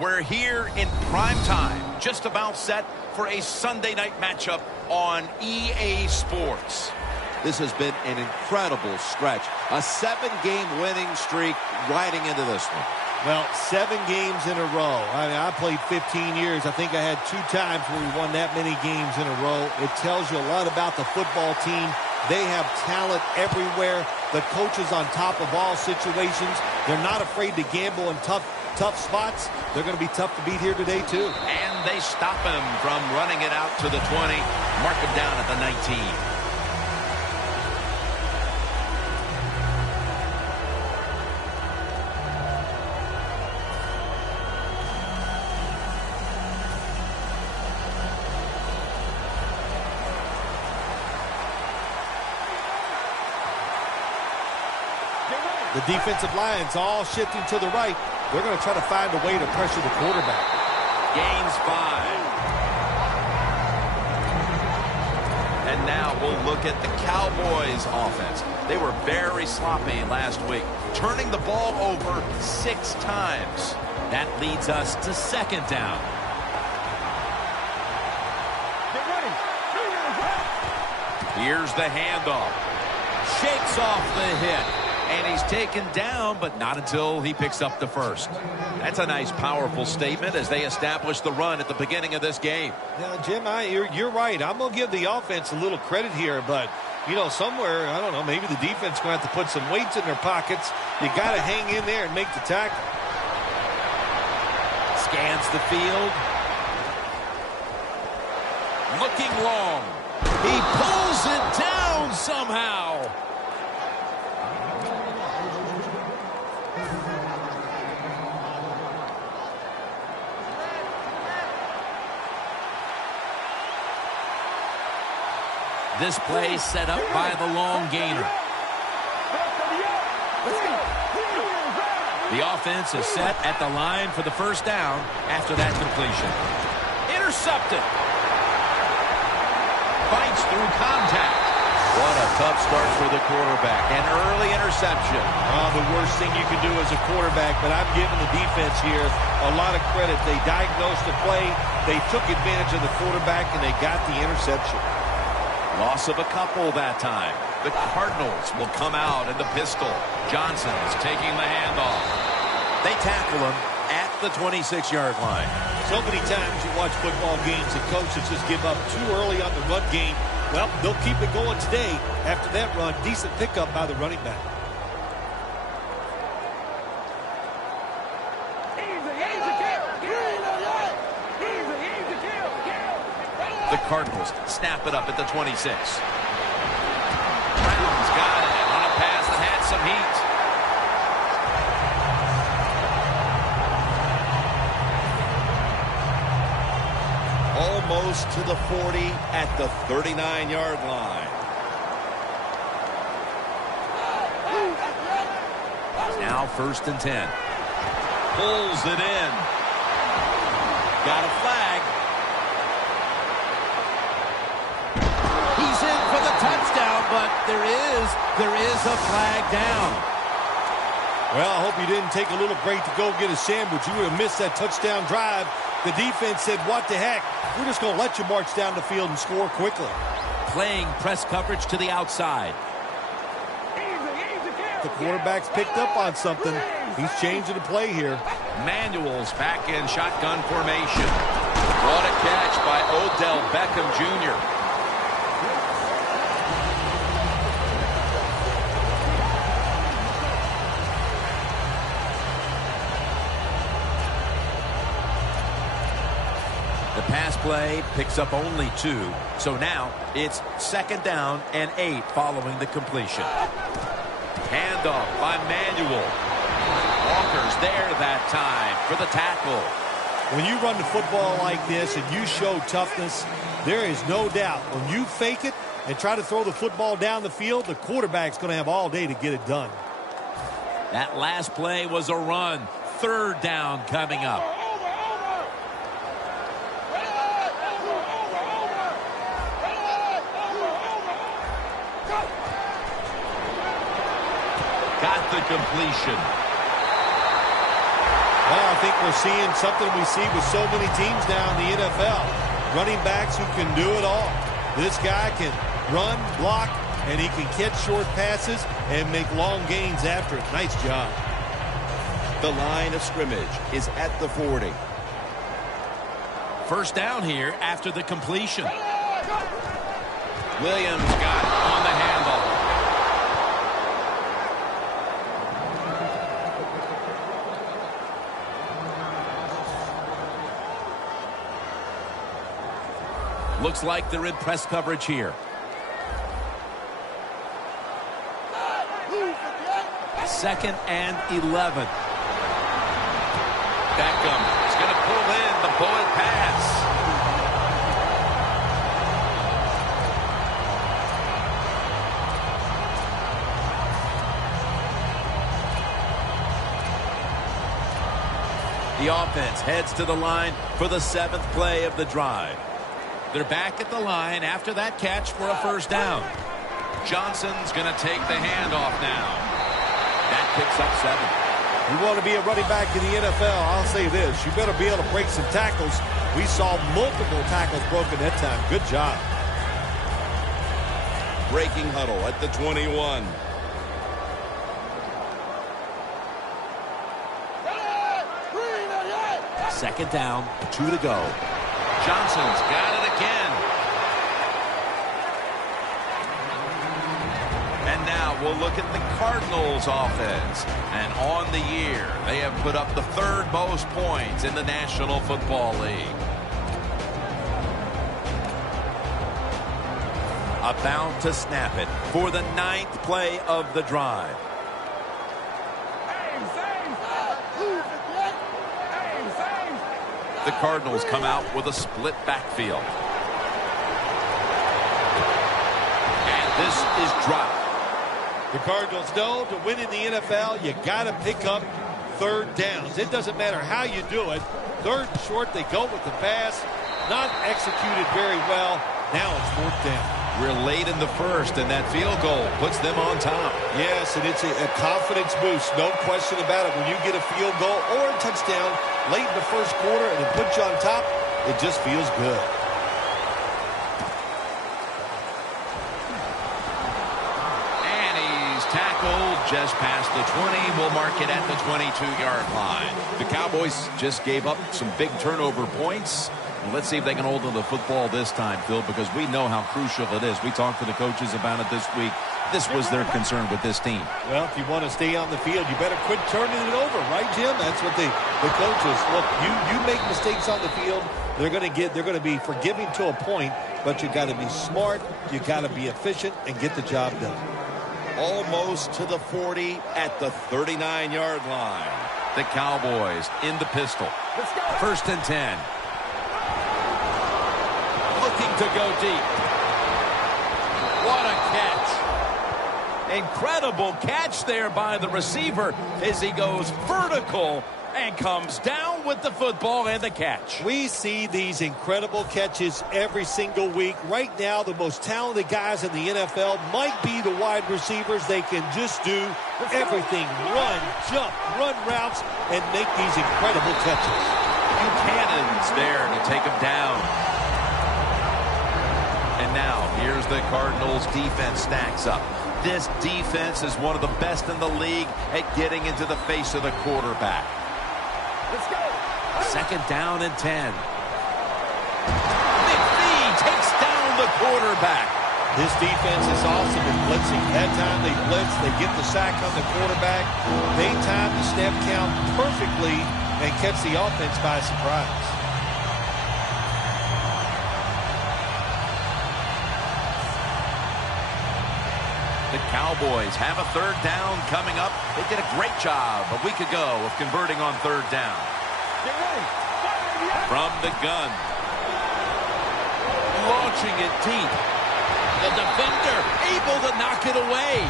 We're here in prime time, just about set for a Sunday night matchup on EA Sports. This has been an incredible stretch. A 7-game winning streak riding into this one. Well, 7 games in a row. I played 15 years. I think I had 2 times where we won that many games in a row. It tells you a lot about the football team. They have talent everywhere. The coach is on top of all situations. They're not afraid to gamble in tough spots. They're going to be tough to beat here today, too. And they stop him from running it out to the 20. Mark him down at the 19. The defensive line's all shifting to the right. They're going to try to find a way to pressure the quarterback. Gains 5. And now we'll look at the Cowboys offense. They were very sloppy last week, turning the ball over 6 times. That leads us to 2nd down. Here's the handoff. Shakes off the hit. And he's taken down, but not until he picks up the 1st. That's a nice, powerful statement as they establish the run at the beginning of this game. Now, Jim, you're right. I'm going to give the offense a little credit here, but, you know, somewhere, I don't know, maybe the defense going to have to put some weights in their pockets. You got to hang in there and make the tackle. Scans the field. Looking long. He pulls it down somehow. This play set up by the long gainer. The offense is set at the line for the 1st down after that completion. Intercepted. Fights through contact. What a tough start for the quarterback. An early interception. The worst thing you can do as a quarterback, but I'm giving the defense here a lot of credit. They diagnosed the play, they took advantage of the quarterback, and they got the interception. Loss of a couple that time. The Cardinals will come out in the pistol. Johnson's taking the handoff. They tackle him at the 26-yard line. So many times you watch football games and coaches just give up too early on the run game. Well, they'll keep it going today. After that run, decent pickup by the running back. The Cardinals snap it up at the 26. Brown's got it on a pass that had some heat. Almost to the 40 at the 39-yard line. Now 1st and 10. Pulls it in. Got a flag. Touchdown, but there is a flag down. Well, I hope you didn't take a little break to go get a sandwich. You would have missed that touchdown drive. The defense said, what the heck? We're just going to let you march down the field and score quickly. Playing press coverage to the outside. The quarterback's picked up on something. He's changing the play here. Manuel's back in shotgun formation. What a catch by Odell Beckham Jr. The pass play picks up only 2, so now it's 2nd down and 8 following the completion. Handoff by Manuel. Walker's there that time for the tackle. When you run the football like this and you show toughness, there is no doubt when you fake it and try to throw the football down the field, the quarterback's going to have all day to get it done. That last play was a run. 3rd down coming up. Got the completion. Well, I think we're seeing something we see with so many teams now in the NFL. Running backs who can do it all. This guy can run, block, and he can catch short passes and make long gains after it. Nice job. The line of scrimmage is at the 40. First down here after the completion. Williams got it on the handle. Looks like they're in press coverage here. Second and 11. Beckham is going to pull in the bullet pass. The offense heads to the line for the 7th play of the drive. They're back at the line after that catch for a first down. Johnson's going to take the handoff now. That picks up 7. You want to be a running back in the NFL, I'll say this. You better be able to break some tackles. We saw multiple tackles broken that time. Good job. Breaking huddle at the 21. Second down, 2 to go. Johnson's got it again. And now we'll look at the Cardinals offense. And on the year, they have put up the 3rd most points in the National Football League. About to snap it for the 9th play of the drive. The Cardinals come out with a split backfield. And this is dropped. The Cardinals know to win in the NFL, you got to pick up 3rd downs. It doesn't matter how you do it. 3rd and short, they go with the pass. Not executed very well. Now it's 4th down. We're late in the first, and that field goal puts them on top. Yes, and it's a confidence boost. No question about it. When you get a field goal or a touchdown late in the first quarter and it puts you on top, it just feels good. And he's tackled just past the 20. We'll mark it at the 22-yard line. The Cowboys just gave up some big turnover points. Let's see if they can hold on to the football this time, Phil, because we know how crucial it is. We talked to the coaches about it this week. This was their concern with this team. Well, if you want to stay on the field, you better quit turning it over, right, Jim? That's what the coaches look. You make mistakes on the field, they're going to be forgiving to a point, but you got to be smart, you got to be efficient, and get the job done. Almost to the 40 at the 39-yard line. The Cowboys in the pistol. First and 10. Looking to go deep. What a catch. Incredible catch there by the receiver as he goes vertical and comes down with the football and the catch. We see these incredible catches every single week. Right now, the most talented guys in the NFL might be the wide receivers. They can just do everything. Run, jump, run routes, and make these incredible catches. Buchanan's there to take him down. And now, here's the Cardinals defense stacks up. This defense is one of the best in the league at getting into the face of the quarterback. Let's go. Second down and 10. McPhee takes down the quarterback. This defense is awesome in blitzing. That time they blitz, they get the sack on the quarterback. They time the snap count perfectly and catch the offense by surprise. The Cowboys have a 3rd down coming up. They did a great job a week ago of converting on 3rd down. Get ready. From the gun. Launching it deep. The defender able to knock it away.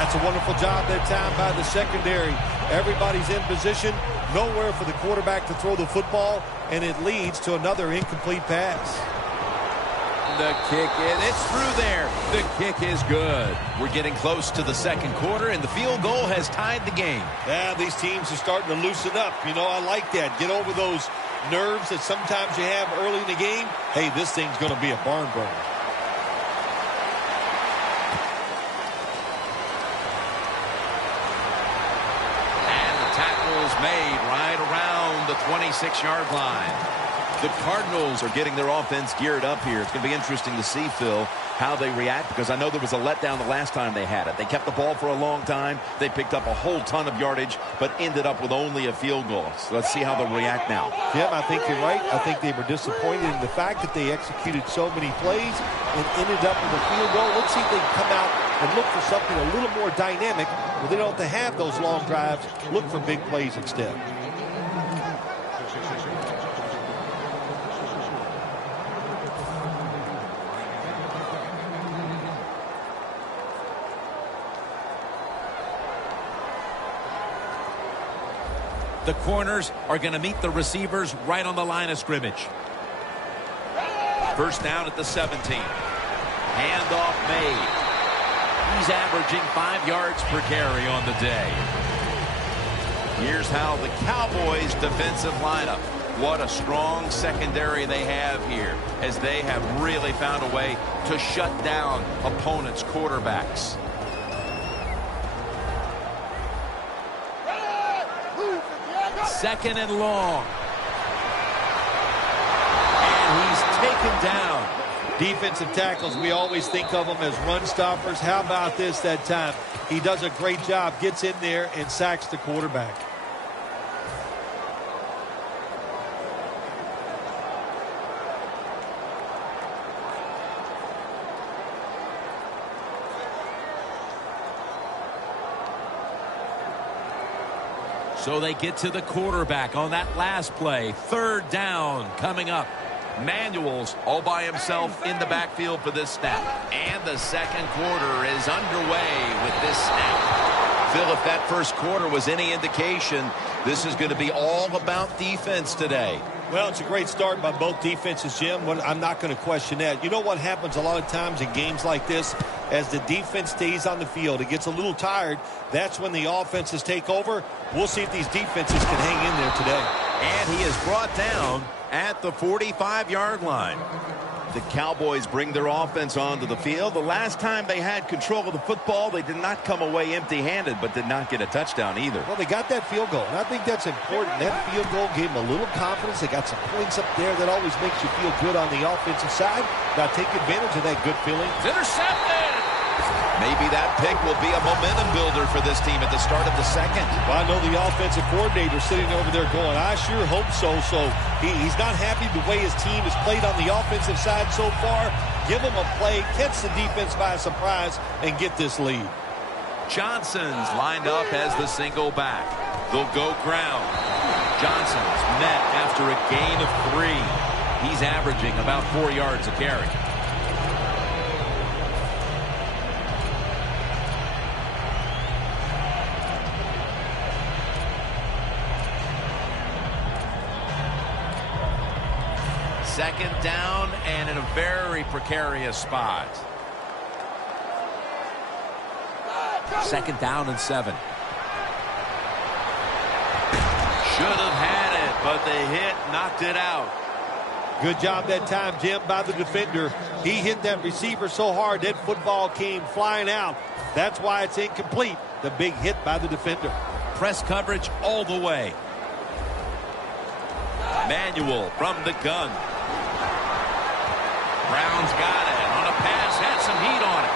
That's a wonderful job that time by the secondary. Everybody's in position. Nowhere for the quarterback to throw the football, and it leads to another incomplete pass. the kick it's through there. The kick is good. We're getting close to the second quarter, and the field goal has tied the game. Yeah, these teams are starting to loosen up. You know, I like that. Get over those nerves that sometimes you have early in the game. Hey, this thing's going to be a barn burner. And the tackle is made right around the 26-yard line. The Cardinals are getting their offense geared up here. It's going to be interesting to see, Phil, how they react, because I know there was a letdown the last time they had it. They kept the ball for a long time. They picked up a whole ton of yardage, but ended up with only a field goal. So let's see how they'll react now. Jim, I think you're right. I think they were disappointed in the fact that they executed so many plays and ended up with a field goal. Let's see if they can come out and look for something a little more dynamic where they don't have to have those long drives. Look for big plays instead. The corners are going to meet the receivers right on the line of scrimmage. First down at the 17. Handoff made. He's averaging 5 yards per carry on the day. Here's how the Cowboys' defensive lineup. What a strong secondary they have here, as they have really found a way to shut down opponents' quarterbacks. Second and long. And he's taken down. Defensive tackles, we always think of them as run stoppers. How about this that time? He does a great job, gets in there and sacks the quarterback. So they get to the quarterback on that last play. Third down coming up. Manuel's all by himself in the backfield for this snap. And the second quarter is underway with this snap. Phil, if that first quarter was any indication, this is going to be all about defense today. Well, it's a great start by both defenses, Jim. I'm not going to question that. You know what happens a lot of times in games like this? As the defense stays on the field, it gets a little tired. That's when the offenses take over. We'll see if these defenses can hang in there today. And he is brought down at the 45-yard line. The Cowboys bring their offense onto the field. The last time they had control of the football, they did not come away empty-handed, but did not get a touchdown either. Well, they got that field goal, and I think that's important. That field goal gave them a little confidence. They got some points up there that always makes you feel good on the offensive side. Got to take advantage of that good feeling. It's intercepted! Maybe that pick will be a momentum builder for this team at the start of the second. Well, I know the offensive coordinator sitting over there going, I sure hope so. So he's not happy the way his team has played on the offensive side so far. Give him a play, catch the defense by surprise, and get this lead. Johnson's lined up as the single back. They'll go ground. Johnson's met after a gain of 3. He's averaging about 4 yards a carry. Second down and in a very precarious spot. Second down and 7. Should have had it, but the hit knocked it out. Good job that time, Jim, by the defender. He hit that receiver so hard that football came flying out. That's why it's incomplete. The big hit by the defender. Press coverage all the way. Manuel from the gun. Brown's got it on a pass, had some heat on it.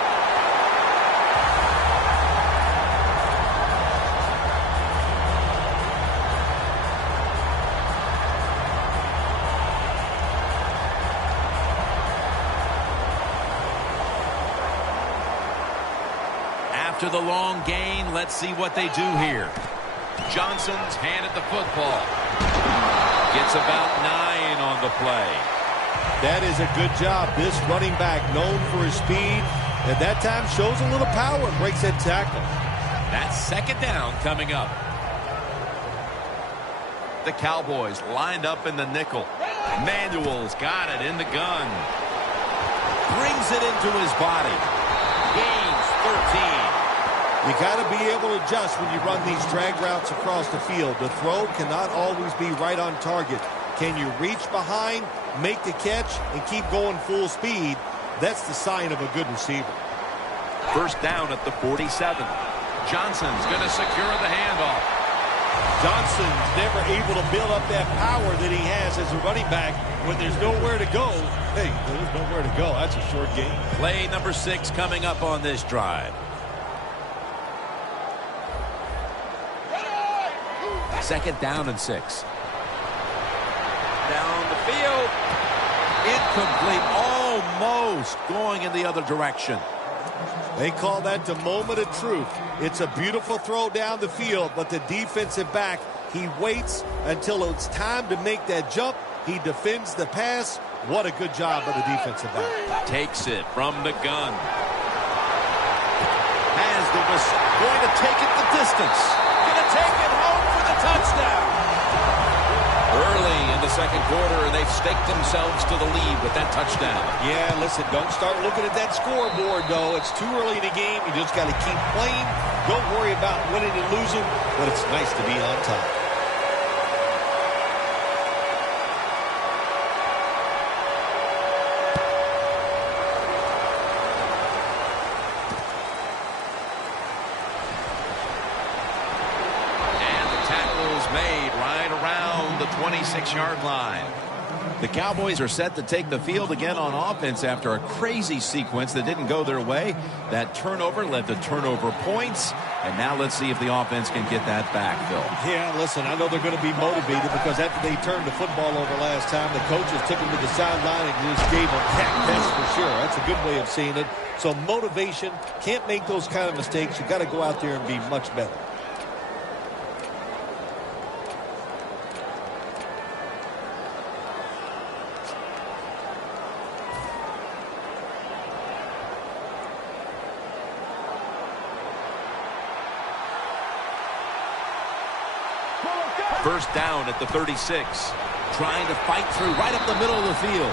After the long gain, let's see what they do here. Johnson's handed the football. Gets about 9 on the play. That is a good job. This running back known for his speed, and that time shows a little power and breaks that tackle. That's second down coming up. The Cowboys lined up in the nickel. Manuel's got it in the gun. brings it into his body. Gains 13. You got to be able to adjust when you run these drag routes across the field. The throw cannot always be right on target. Can you reach behind, make the catch, and keep going full speed? That's the sign of a good receiver. First down at the 47. Johnson's going to secure the handoff. Johnson's never able to build up that power that he has as a running back. When there's nowhere to go, hey, there's nowhere to go. That's a short game. Play number 6 coming up on this drive. Second down and 6. Down the field. Incomplete. Almost going in the other direction. They call that the moment of truth. It's a beautiful throw down the field, but the defensive back, he waits until it's time to make that jump. He defends the pass. What a good job by the defensive back. Takes it from the gun. Was going to take it the distance. Going to take it home for the touchdown. Early in the second quarter, and they've staked themselves to the lead with that touchdown. Yeah, listen, don't start looking at that scoreboard, though. It's too early in the game. You just got to keep playing. Don't worry about winning and losing, but it's nice to be on top. Made right around the 26-yard line. The Cowboys are set to take the field again on offense after a crazy sequence that didn't go their way. That turnover led to turnover points, and now let's see if the offense can get that back, Phil. Yeah, listen, I know they're going to be motivated because after they turned the football over last time, the coaches took them to the sideline and just gave them cat tests for sure. That's a good way of seeing it. So motivation, can't make those kind of mistakes. You've got to go out there and be much better. First down at the 36. Trying to fight through right up the middle of the field.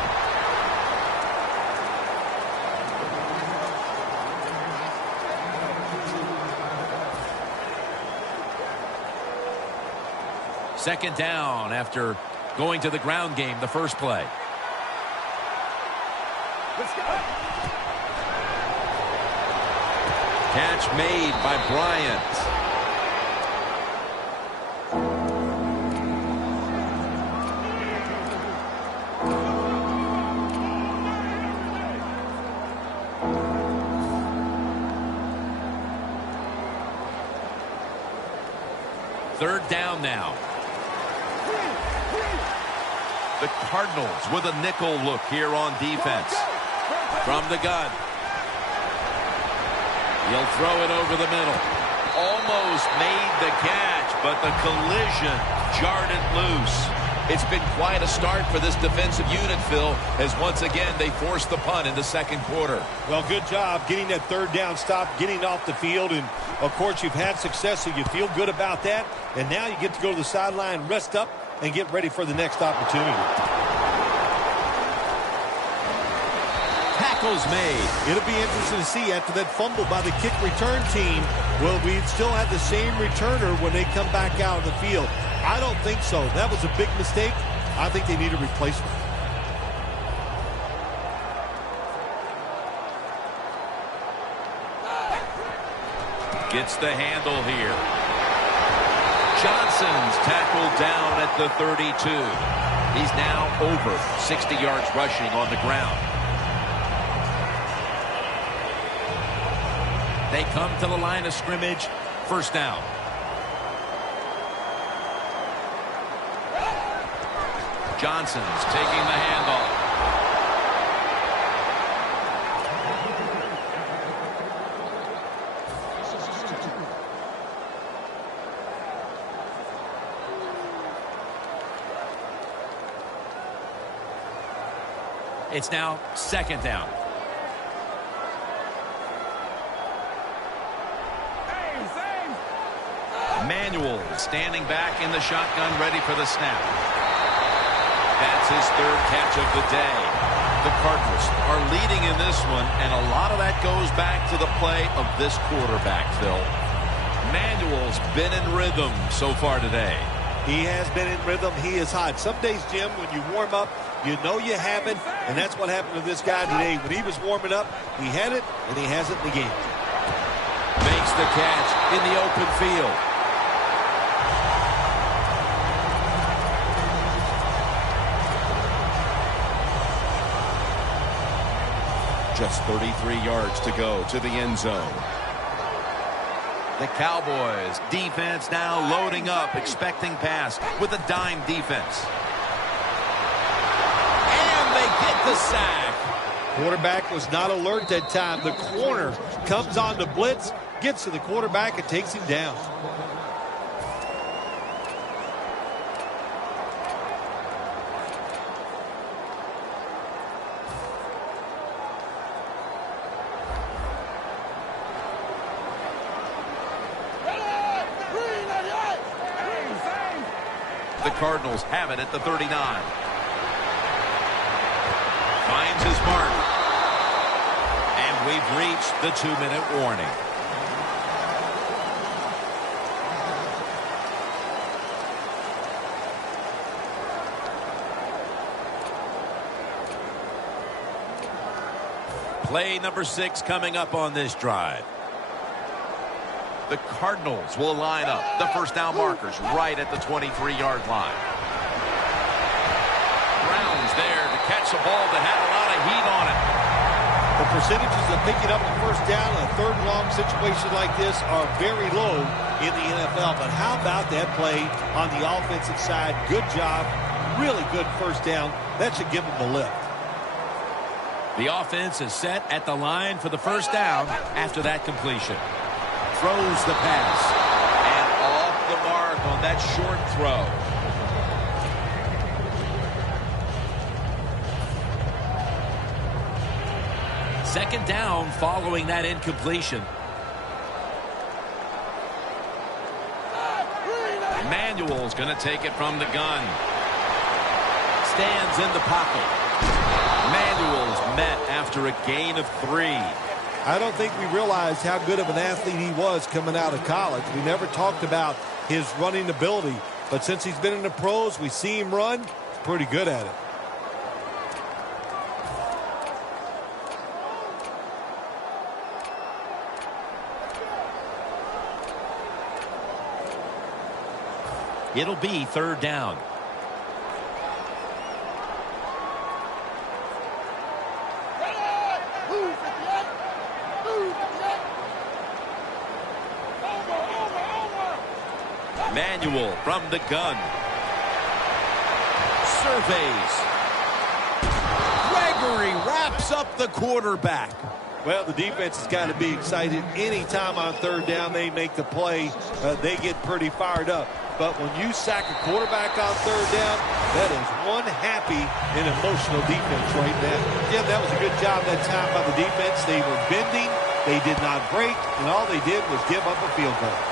Second down after going to the ground game the first play. Let's go. Catch made by Bryant. Third down now. The Cardinals with a nickel look here on defense. From the gun. He'll throw it over the middle. Almost made the catch, but the collision jarred it loose. It's been quite a start for this defensive unit, Phil, as once again they forced the punt in the second quarter. Well, good job getting that third down stop, getting off the field, and of course you've had success, so you feel good about that. And now you get to go to the sideline, rest up, and get ready for the next opportunity. Tackles made. It'll be interesting to see after that fumble by the kick return team, will we still have the same returner when they come back out of the field? I don't think so. That was a big mistake. I think they need a replacement. Gets the handle here. Johnson's tackled down at the 32. He's now over 60 yards rushing on the ground. They come to the line of scrimmage. First down. Johnson's taking the handoff. It's now second down. Manuel standing back in the shotgun, ready for the snap. That's his third catch of the day. The Cardinals are leading in this one, and a lot of that goes back to the play of this quarterback, Phil. Manuel's been in rhythm so far today. He has been in rhythm. He is hot. Some days, Jim, when you warm up, you know you have it, and that's what happened to this guy today. When he was warming up, he had it, and he has it in the game. Makes the catch in the open field. Just 33 yards to go to the end zone. The Cowboys defense now loading up, expecting pass with a dime defense. And they get the sack. Quarterback was not alert that time. The corner comes on the blitz, gets to the quarterback, and takes him down. The Cardinals have it at the 39. Finds his mark. And we've reached the 2-minute warning. Play number 6 coming up on this drive. The Cardinals will line up. The first down markers right at the 23-yard line. Brown's there to catch a ball that had a lot of heat on it. The percentages of picking up a first down in a third and long situation like this are very low in the NFL. But how about that play on the offensive side? Good job. Really good first down. That should give them a lift. The offense is set at the line for the first down after that completion. Throws the pass. And off the mark on that short throw. Second down following that incompletion. Manuel's going to take it from the gun. Stands in the pocket. Manuel's met after a gain of 3. I don't think we realized how good of an athlete he was coming out of college. We never talked about his running ability. But since he's been in the pros, we see him run. He's pretty good at it. It'll be third down. Manuel from the gun. Surveys. Gregory wraps up the quarterback. Well, the defense has got to be excited. Anytime on third down they make the play, they get pretty fired up. But when you sack a quarterback on third down, that is one happy and emotional defense right there. Jim, that was a good job that time by the defense. They were bending. They did not break. And all they did was give up a field goal.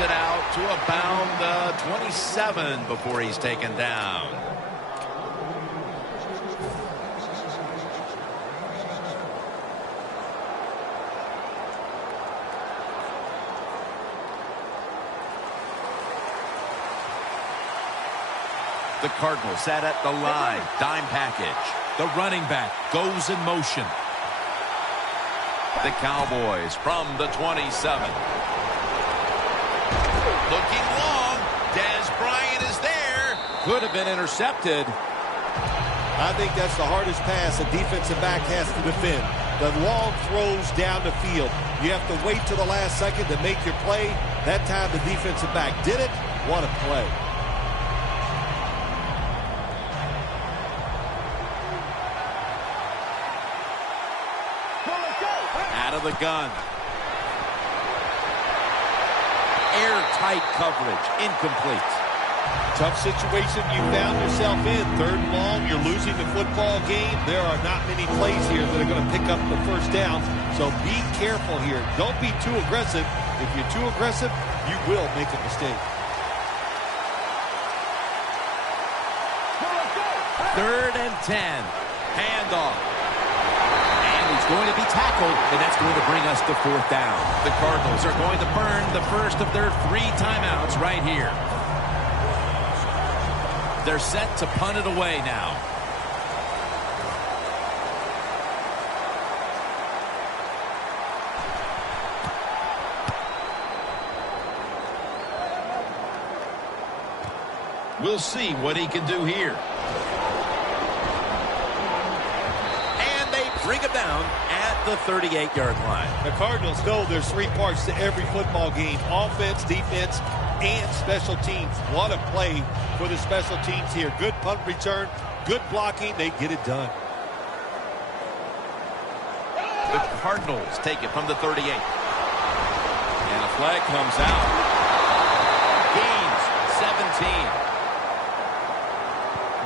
It out to about 27 before he's taken down. The Cardinals sat at the line. Dime package. The running back goes in motion. The Cowboys from the 27. Looking long. Dez Bryant is there. Could have been intercepted. I think that's the hardest pass a defensive back has to defend. The long throws down the field. You have to wait till the last second to make your play. That time the defensive back did it. What a play. Out of the gun. Airtight coverage. Incomplete. Tough situation you found yourself in. Third and long, you're losing the football game. There are not many plays here that are going to pick up the first down. So be careful here. Don't be too aggressive. If you're too aggressive, you will make a mistake. 3rd and 10. Handoff. And he's going to be tackled, and that's going to bring us to 4th down. The Cardinals are going to burn the first of their 3 timeouts right here. They're set to punt it away now. We'll see what he can do here. And they bring him down at the 38-yard line. The Cardinals know there's 3 parts to every football game: offense, defense, and special teams. What a play for the special teams here. Good punt return, good blocking. They get it done. The Cardinals take it from the 38. And a flag comes out. Gains 17.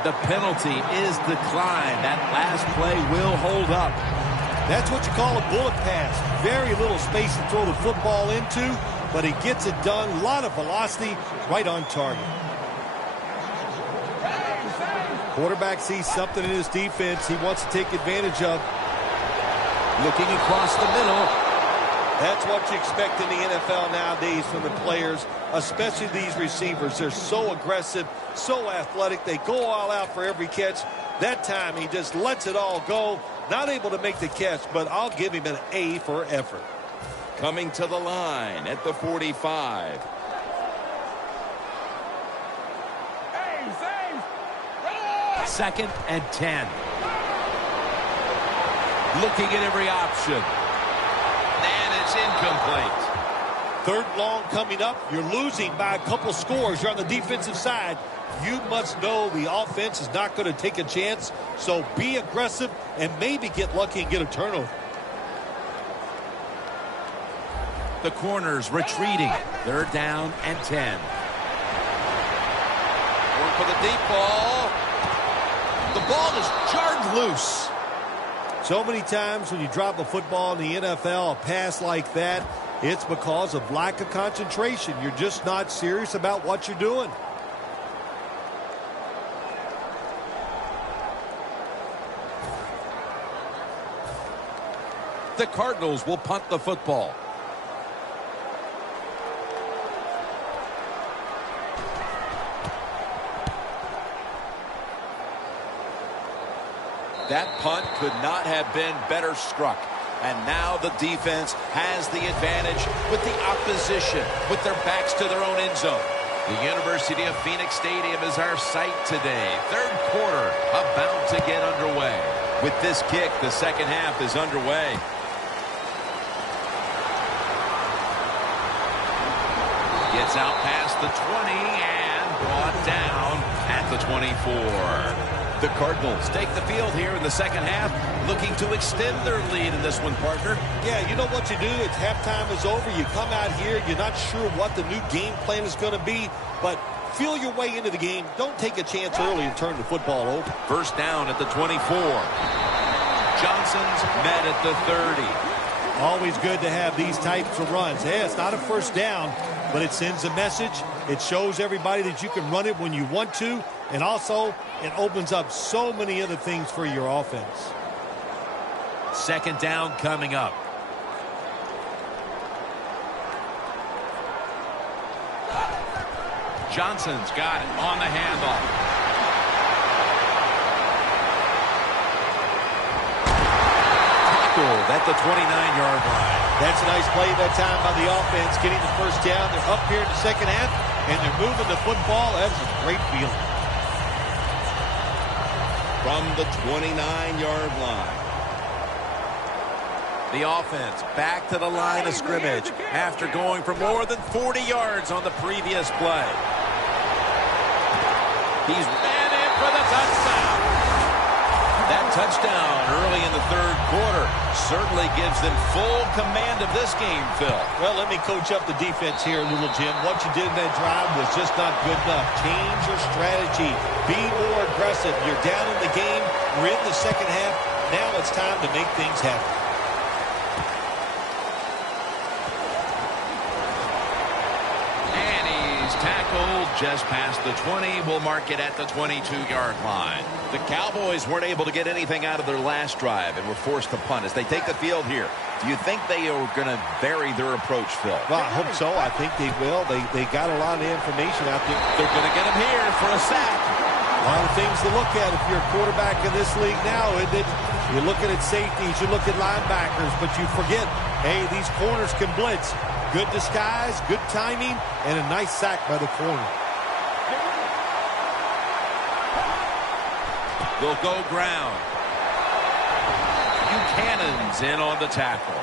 The penalty is declined. That last play will hold up. That's what you call a bullet pass. Very little space to throw the football into, but he gets it done. A lot of velocity, right on target. Quarterback sees something in his defense he wants to take advantage of. Looking across the middle. That's what you expect in the NFL nowadays from the players, especially these receivers. They're so aggressive, so athletic. They go all out for every catch. That time he just lets it all go. Not able to make the catch, but I'll give him an A for effort. Coming to the line at the 45. Second and 10. Looking at every option. And it's incomplete. 3rd long coming up. You're losing by a couple scores. You're on the defensive side. You must know the offense is not going to take a chance. So be aggressive and maybe get lucky and get a turnover. The corners retreating. 3rd down and 10. Going for the deep ball. The ball is jarred loose. So many times when you drop a football in the NFL, a pass like that, it's because of lack of concentration. You're just not serious about what you're doing. The Cardinals will punt the football. That punt could not have been better struck. And now the defense has the advantage with the opposition, with their backs to their own end zone. The University of Phoenix Stadium is our site today. 3rd quarter about to get underway. With this kick, the 2nd half is underway. Gets out past the 20 and brought down at the 24. The Cardinals take the field here in the 2nd half, looking to extend their lead in this one, partner. Yeah, you know what you do? It's halftime is over. You come out here, you're not sure what the new game plan is going to be, but feel your way into the game. Don't take a chance early and turn the football over. 1st down at the 24. Johnson's met at the 30. Always good to have these types of runs. Yeah, it's not a 1st down, but it sends a message. It shows everybody that you can run it when you want to, and also it opens up so many other things for your offense. 2nd down coming up. Johnson's got it on the handoff. Tackled at the 29-yard line. That's a nice play that time by the offense, getting the 1st down. They're up here in the 2nd half, and they're moving the football. That is a great feeling. From the 29-yard line. The offense back to the line of scrimmage after going for more than 40 yards on the previous play. He's ran in for the touchdown. That touchdown early in the 3rd quarter certainly gives them full command of this game, Phil. Well, let me coach up the defense here a little, Jim. What you did in that drive was just not good enough. Change your strategy. Be more aggressive. You're down in the game. We're in the 2nd half. Now it's time to make things happen. And he's tackled tackled just past the 20. We'll mark it at the 22-yard line. The Cowboys weren't able to get anything out of their last drive and were forced to punt as they take the field here. Do you think they are going to vary their approach, Phil? Well, I hope so. I think they will. They got a lot of information out there. They're going to get him here for a sack. A lot of things to look at if you're a quarterback in this league now, isn't it? You're looking at safeties, you look at linebackers, but you forget, hey, these corners can blitz. Good disguise, good timing, and a nice sack by the corner. They'll go ground. Buchanan's in on the tackle.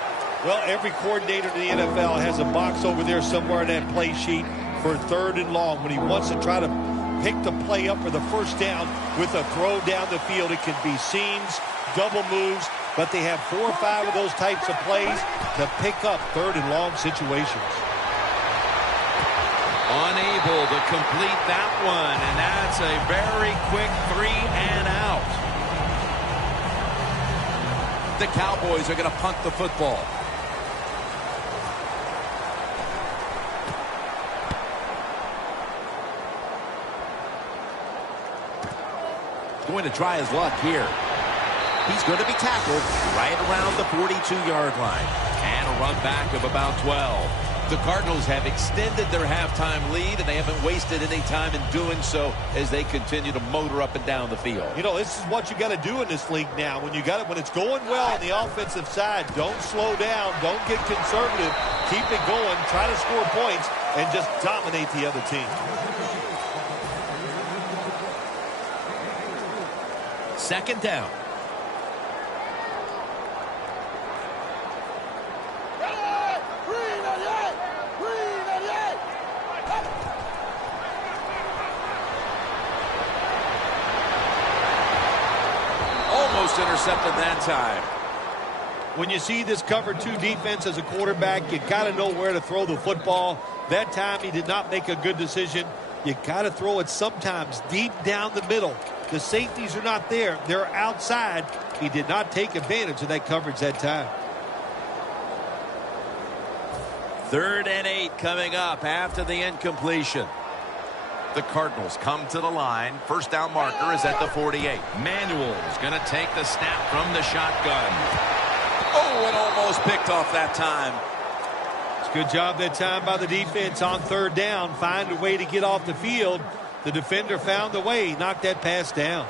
Well, every coordinator in the NFL has a box over there somewhere in that play sheet for 3rd and long when he wants to try to pick the play up for the first down with a throw down the field. It can be seams, double moves, but they have 4 or 5 of those types of plays to pick up 3rd and long situations. Unable to complete that one, and that's a very quick 3 and out. The Cowboys are going to punt the football. Going to try his luck here. He's going to be tackled right around the 42-yard line. And a run back of about 12. The Cardinals have extended their halftime lead, and they haven't wasted any time in doing so as they continue to motor up and down the field. You know, this is what you got to do in this league now. When it's going well on the offensive side, don't slow down, don't get conservative, keep it going, try to score points, and just dominate the other team. Second down. Almost intercepted that time. When you see this cover 2 defense as a quarterback, you got to know where to throw the football. That time he did not make a good decision. You got to throw it sometimes deep down the middle. The safeties are not there. They're outside. He did not take advantage of that coverage that time. 3rd and 8 coming up after the incompletion. The Cardinals come to the line. First down marker is at the 48. Manuel's going to take the snap from the shotgun. Oh, it almost picked off that time. It's a good job that time by the defense on 3rd down. Find a way to get off the field. The defender found the way. Knocked that pass down.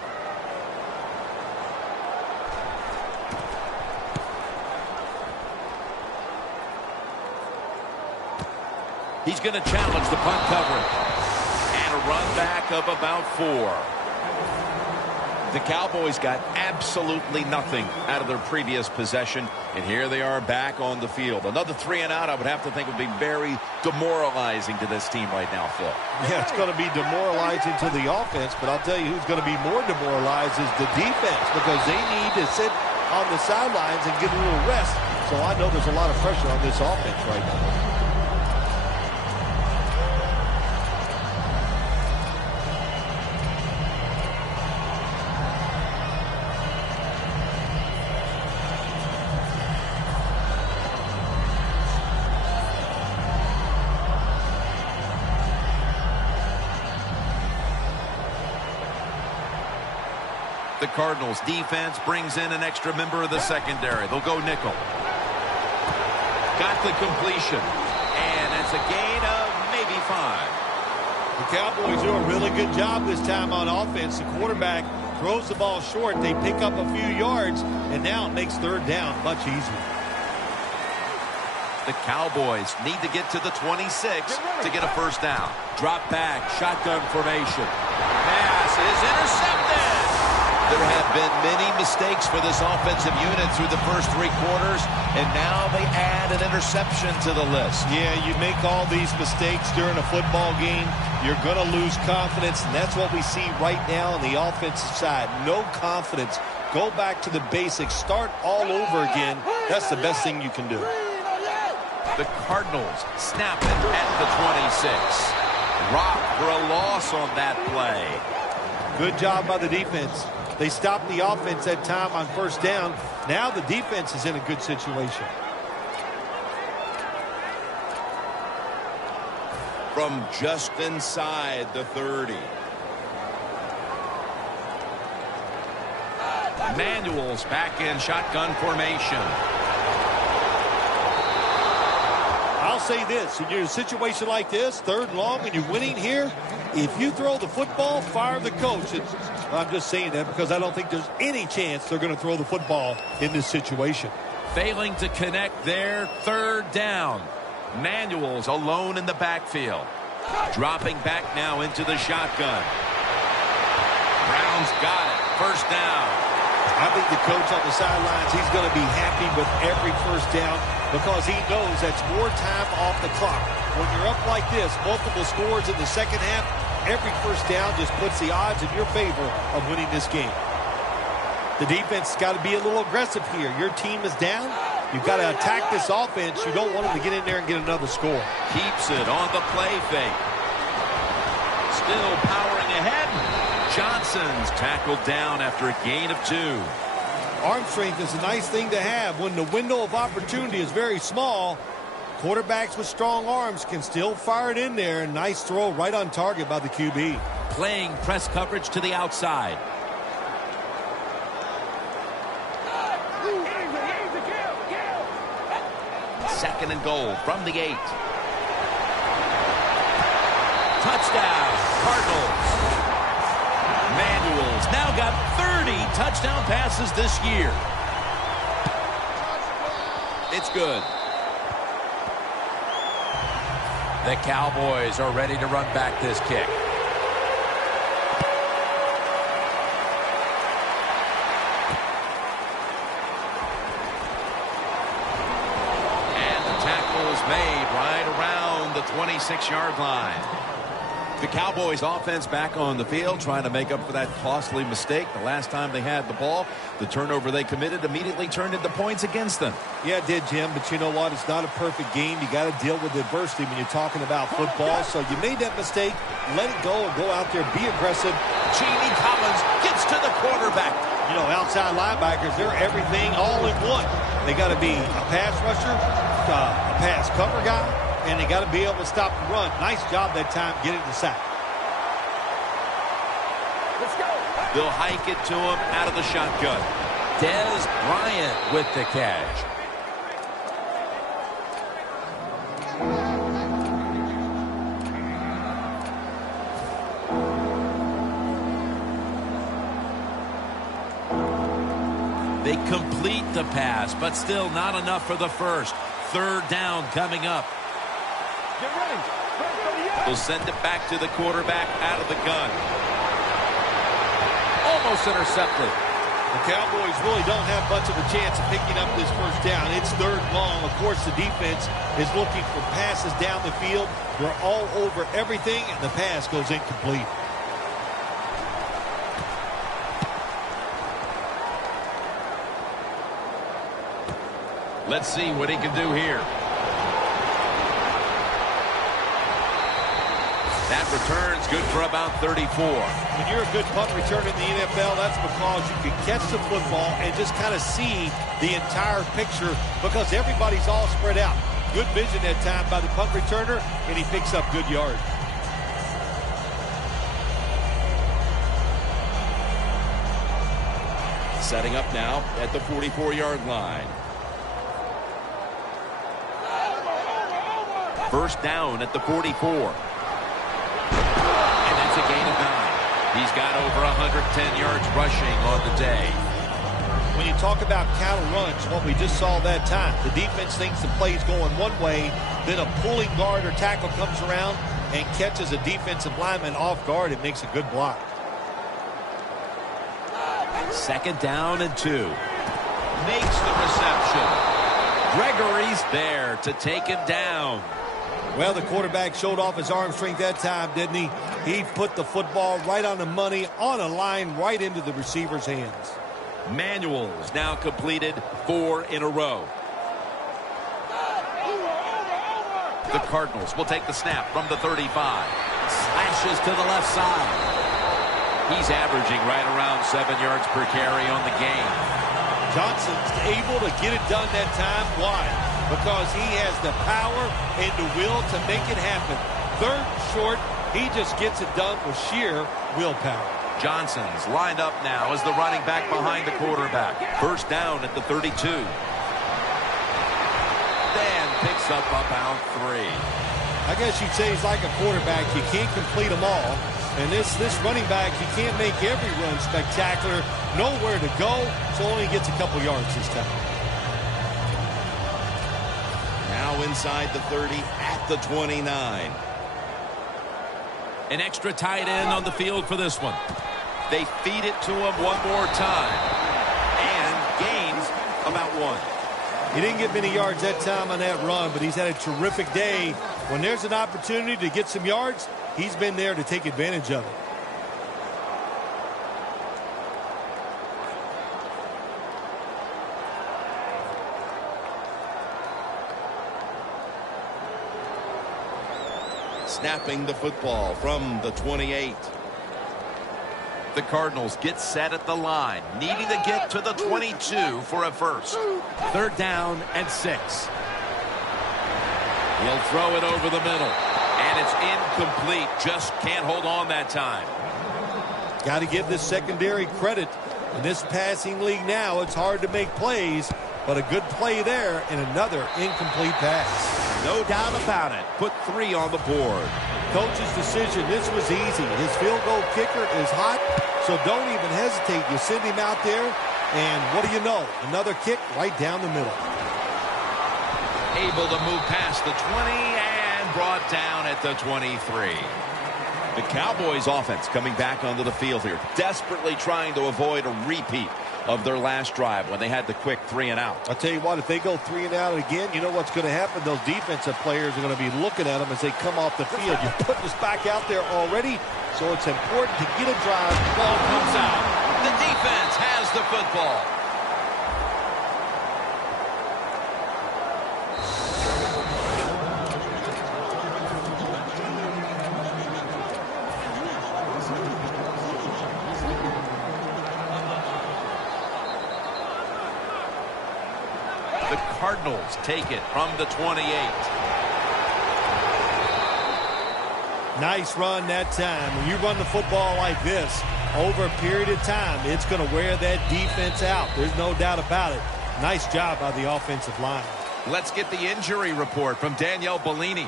He's going to challenge the punt coverage. And a run back of about 4. The Cowboys got absolutely nothing out of their previous possession, and here they are back on the field. Another 3 and out, I would have to think, would be very demoralizing to this team right now, Phil. Yeah, it's going to be demoralizing to the offense, but I'll tell you who's going to be more demoralized is the defense, because they need to sit on the sidelines and get a little rest. So I know there's a lot of pressure on this offense right now. The Cardinals defense brings in an extra member of the secondary. They'll go nickel. Got the completion. And that's a gain of maybe 5. The Cowboys do a really good job this time on offense. The quarterback throws the ball short. They pick up a few yards, and now it makes 3rd down much easier. The Cowboys need to get to the 26 to get a first down. Drop back, shotgun formation. Pass is intercepted. There have been many mistakes for this offensive unit through the first 3 quarters, and now they add an interception to the list. Yeah, you make all these mistakes during a football game, you're going to lose confidence, and that's what we see right now on the offensive side. No confidence. Go back to the basics. Start all over again. That's the best thing you can do. The Cardinals snap it at the 26. Rock for a loss on that play. Good job by the defense. They stopped the offense that time on first down. Now the defense is in a good situation. from just inside the 30. Manuel's back in shotgun formation. I'll say this, when you're in a situation like this, 3rd and long, and you're winning here, if you throw the football, fire the coach. And I'm just saying that because I don't think there's any chance they're going to throw the football in this situation. Failing to connect there, 3rd down. Manuel's alone in the backfield. Dropping back now into the shotgun. Brown's got it. 1st down. I think the coach on the sidelines, he's going to be happy with every 1st down because he knows that's more time off the clock. When you're up like this, multiple scores in the 2nd half, every 1st down just puts the odds in your favor of winning this game. The defense has got to be a little aggressive here. Your team is down. You've got to attack this offense. You don't want them to get in there and get another score. Keeps it on the play fake. Still powering ahead. Johnson's tackled down after a gain of 2. Arm strength is a nice thing to have when the window of opportunity is very small. Quarterbacks with strong arms can still fire it in there. Nice throw right on target by the QB. Playing press coverage to the outside. Second and goal from the 8. Touchdown, Cardinals. Manuel's now got 30 touchdown passes this year. It's good. The Cowboys are ready to run back this kick. And the tackle is made right around the 26-yard line. The Cowboys offense back on the field trying to make up for that costly mistake. The last time they had the ball, the turnover they committed immediately turned into points against them. Yeah, it did, Jim, but you know what? It's not a perfect game. You got to deal with adversity when you're talking about football. So you made that mistake. Let it go and go out there, be aggressive. Jamie Collins gets to the quarterback. You know, outside linebackers, they're everything all in one. They got to be a pass rusher, a pass cover guy, and they got to be able to stop the run. Nice job that time getting the sack. Let's go. They'll hike it to him out of the shotgun. Dez Bryant with the catch. They complete the pass, but still not enough for the first. 3rd down coming up. Get ready. They'll send it back to the quarterback out of the gun. Almost intercepted. The Cowboys really don't have much of a chance of picking up this 1st down. It's 3rd long. Of course, the defense is looking for passes down the field. They're all over everything, and the pass goes incomplete. Let's see what he can do here. That return's good for about 34. When you're a good punt returner in the NFL, that's because you can catch the football and just kind of see the entire picture because everybody's all spread out. Good vision that time by the punt returner, and he picks up good yards. Setting up now at the 44-yard line. 1st down at the 44. And that's a gain of 9. He's got over 110 yards rushing on the day. When you talk about counter runs, what we just saw that time, the defense thinks the play's going one way, then a pulling guard or tackle comes around and catches a defensive lineman off guard. It makes a good block. 2nd down and 2. Makes the reception. Gregory's there to take him down. Well, the quarterback showed off his arm strength that time, didn't he? He put the football right on the money, on a line, right into the receiver's hands. Manuel's now completed 4 in a row. The Cardinals will take the snap from the 35. Slashes to the left side. He's averaging right around 7 yards per carry on the game. Johnson's able to get it done that time. Why? Because he has the power and the will to make it happen. 3rd and short. He just gets it done with sheer willpower. Johnson's lined up now as the running back behind the quarterback. 1st down at the 32. Dan picks up about 3. I guess you'd say he's like a quarterback. You can't complete them all. And this running back, he can't make every run spectacular. Nowhere to go, so only gets a couple yards this time. Now inside the 30 at the 29. An extra tight end on the field for this one. They feed it to him one more time. And gains about 1. He didn't get many yards that time on that run, but he's had a terrific day. When there's an opportunity to get some yards, he's been there to take advantage of it. Snapping the football from the 28. The Cardinals get set at the line, needing to get to the 22 for a first. 3rd down and 6. He'll throw it over the middle. And it's incomplete. Just can't hold on that time. Got to give this secondary credit. In this passing league now, it's hard to make plays, but a good play there and another incomplete pass. No doubt about it. Put 3 on the board. Coach's decision, this was easy. His field goal kicker is hot, so don't even hesitate. You send him out there, and what do you know? Another kick right down the middle. Able to move past the 20 and brought down at the 23. The Cowboys offense coming back onto the field here, desperately trying to avoid a repeat of their last drive when they had the quick 3 and out. I'll tell you what, if they go 3 and out again, you know what's going to happen? Those defensive players are going to be looking at them as they come off the field. You're putting us back out there already, so it's important to get a drive. Ball comes out. The defense has the football. The Cardinals take it from the 28. Nice run that time. When you run the football like this, over a period of time, it's going to wear that defense out. There's no doubt about it. Nice job by the offensive line. Let's get the injury report from Danielle Bellini.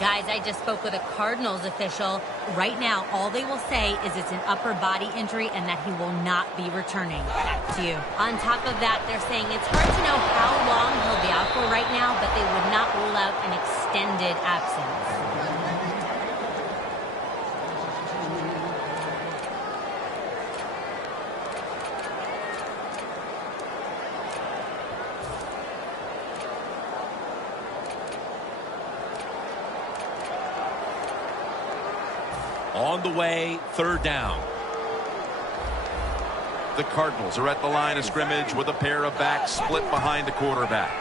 Guys, I just spoke with a Cardinals official. Right now, all they will say is it's an upper body injury and that he will not be returning. Back to you. On top of that, they're saying it's hard to know how long he'll be out for right now, but they would not rule out an extended absence. On the way, 3rd down. The Cardinals are at the line of scrimmage with a pair of backs split behind the quarterback.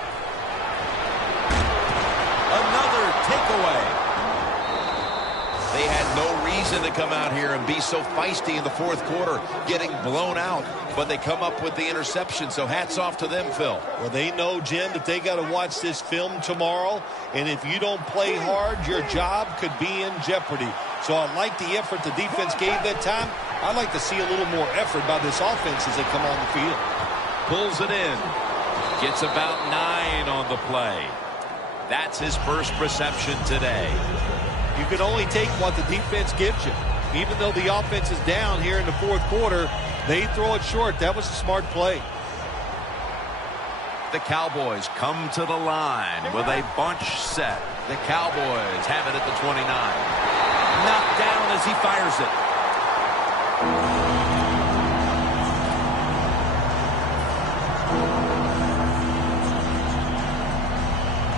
Another takeaway. They had no reason to come out here and be so feisty in the 4th quarter, getting blown out, but they come up with the interception, so hats off to them, Phil. Well, they know, Jim, that they got to watch this film tomorrow, and if you don't play hard, your job could be in jeopardy. So I like the effort the defense gave that time. I'd like to see a little more effort by this offense as they come on the field. Pulls it in. Gets about 9 on the play. That's his first reception today. You can only take what the defense gives you. Even though the offense is down here in the 4th quarter, they throw it short. That was a smart play. The Cowboys come to the line with a bunch set. The Cowboys have it at the 29. Knocked down as he fires it.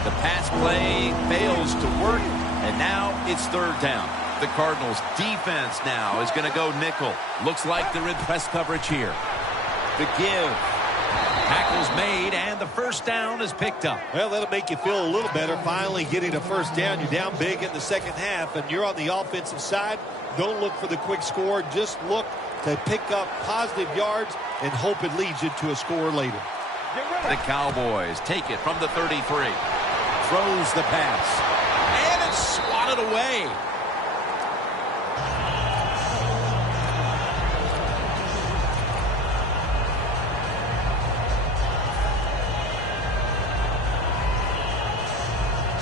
The pass play fails to work, and now it's 3rd down. The Cardinals defense now is going to go nickel. Looks like they're in press coverage here. The give. Tackle's made, and the 1st down is picked up. Well, that'll make you feel a little better. Finally getting a 1st down. You're down big in the 2nd half, and you're on the offensive side. Don't look for the quick score. Just look to pick up positive yards and hope it leads you to a score later. The Cowboys take it from the 33. Throws the pass. And it's swatted got it away.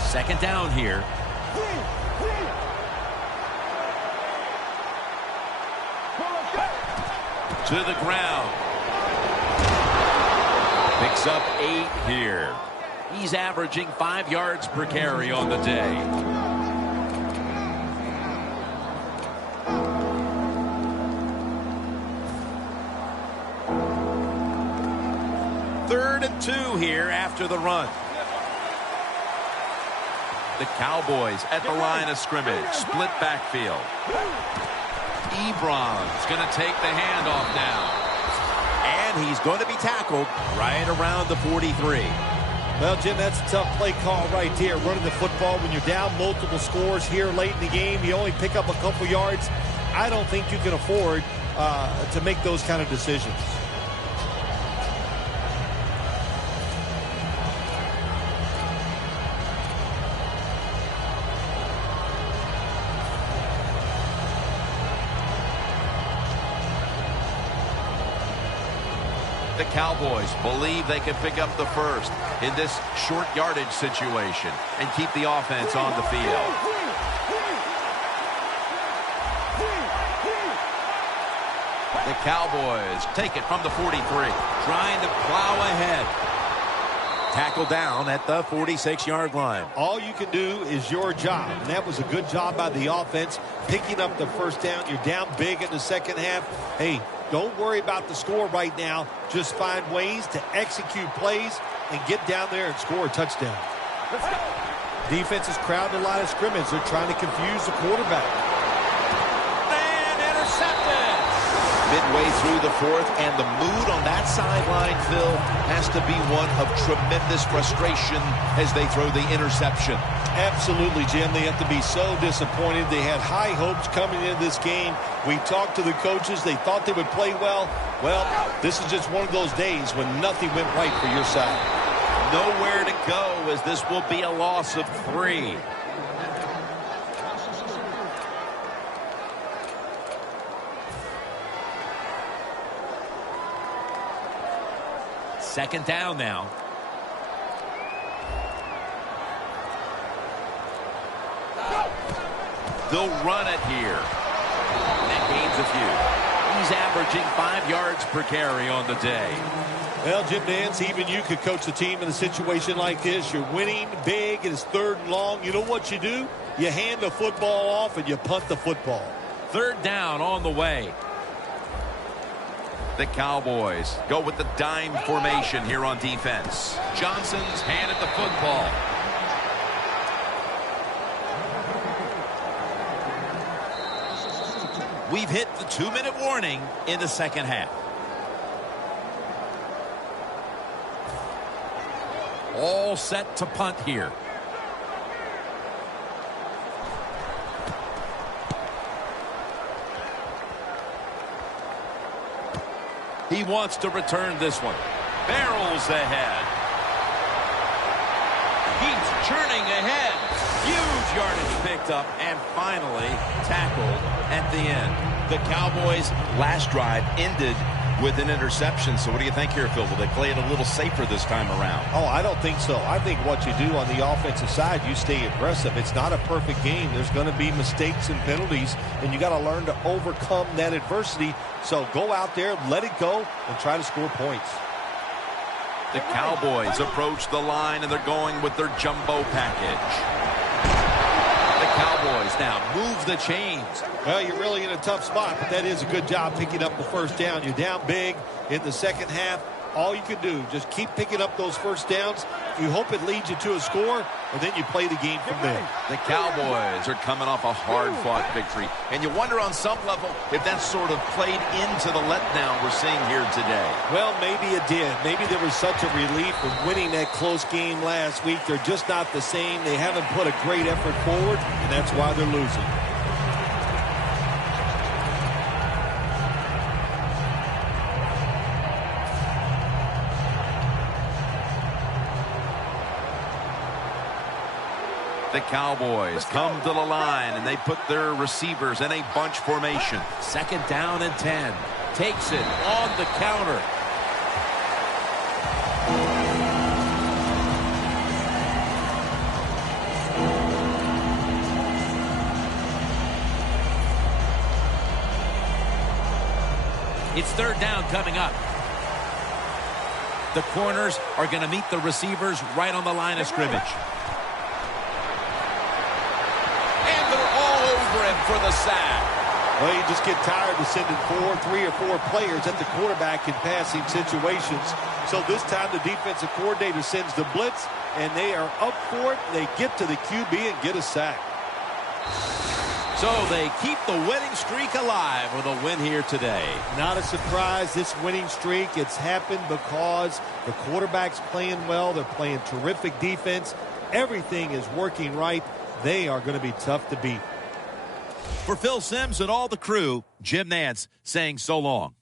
Second down here. To the ground. Picks up 8 here. He's averaging 5 yards per carry on the day. Third and 2 here after the run. The Cowboys at the line of scrimmage. Split backfield. Ebron's going to take the handoff now. And he's going to be tackled right around the 43. Well, Jim, that's a tough play call right there. Running the football when you're down multiple scores here late in the game. You only pick up a couple yards. I don't think you can afford to make those kind of decisions. The Cowboys believe they can pick up the first in this short yardage situation and keep the offense on the field. The Cowboys take it from the 43, trying to plow ahead. Tackle down at the 46-yard line. All you can do is your job, and that was a good job by the offense, picking up the first down. You're down big in the second half. Hey, don't worry about the score right now. Just find ways to execute plays and get down there and score a touchdown. Let's go. Defense is crowding the line of scrimmage. They're trying to confuse the quarterback. And intercepted. Midway through the fourth, and the mood on that sideline, Phil, has to be one of tremendous frustration as they throw the interception. Absolutely, Jim. They have to be so disappointed. They had high hopes coming into this game. We talked to the coaches. They thought they would play well. Well, this is just one of those days when nothing went right for your side. Nowhere to go, as this will be a loss of 3. Second down now. They'll run it here. That gains a few. He's averaging 5 yards per carry on the day. Well, Jim Nance, even you could coach the team in a situation like this. You're winning big, and it's third and long. You know what you do? You hand the football off and you punt the football. Third down on the way. The Cowboys go with the dime formation here on defense. Johnson's handed the football. We've hit the 2-minute warning in the second half. All set to punt here. He wants to return this one. Barrels ahead. He's churning ahead. Huge yardage picked up and finally tackled at the end. The Cowboys' last drive ended with an interception. So what do you think here, Phil? Will they play it a little safer this time around? Oh, I don't think so. I think what you do on the offensive side, you stay aggressive. It's not a perfect game. There's going to be mistakes and penalties, and you got to learn to overcome that adversity. So go out there, let it go, and try to score points. The Cowboys approach the line, and they're going with their jumbo package. The Cowboys now move the chains. Well, you're really in a tough spot, but that is a good job picking up the first down. You're down big in the second half. All you can do, just keep picking up those first downs. You hope it leads you to a score, and then you play the game from there. The Cowboys are coming off a hard-fought victory, and you wonder on some level if that sort of played into the letdown we're seeing here today. Well, maybe it did. Maybe there was such a relief from winning that close game last week. They're just not the same. They haven't put a great effort forward, and that's why they're losing. The Cowboys come to the line, and they put their receivers in a bunch formation. 2nd down and 10. Takes it on the counter. It's 3rd down coming up. The corners are going to meet the receivers right on the line of scrimmage. And they're all over him for the sack. Well, you just get tired of sending 3 or 4 players at the quarterback in passing situations. So this time the defensive coordinator sends the blitz, and they are up for it. They get to the QB and get a sack. So they keep the winning streak alive with a win here today. Not a surprise, this winning streak. It's happened because the quarterback's playing well. They're playing terrific defense. Everything is working right. They are going to be tough to beat. For Phil Simms and all the crew, Jim Nantz saying so long.